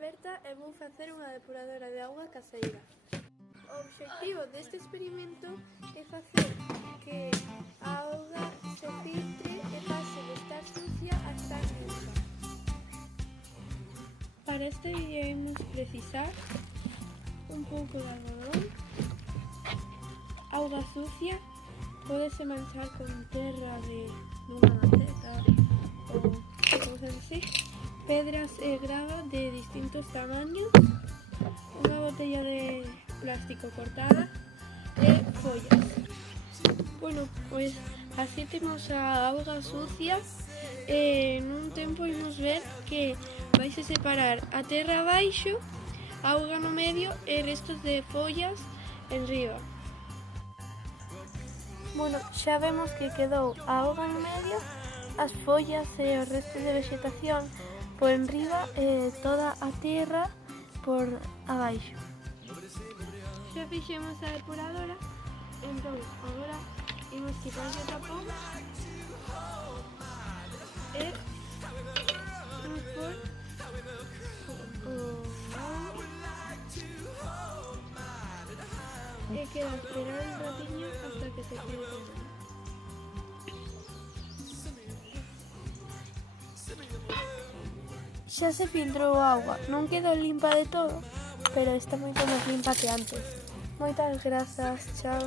Berta e vou facer unha depuradora de auga caseira. O obxectivo deste experimento é facer que a auga se filtre e pase de estar sucia a estar limpa. Para este vídeo imos precisar un pouco de algodón, auga sucia, pódese manchar con terra dunha maceta ou cousas así, pedras e grava de distintos tamaños, unha botella de plástico cortada e follas. Bueno, pois así temos a auga sucia e nun tempo imos ver que vais a separar a terra abaixo, a auga no medio e restos de follas enriba. Bueno, xa vemos que quedou a auga no medio, as follas e os restos de vegetación por enriba e toda a terra por abaixo. Xa fixemos a depuradora, entón agora imos quitar o tapón e imos por e queda esperar un ratiño hasta que se quede con Xa se filtrou a auga, non quedou limpa de todo, pero está moito máis limpa que antes. Moitas grazas, chao.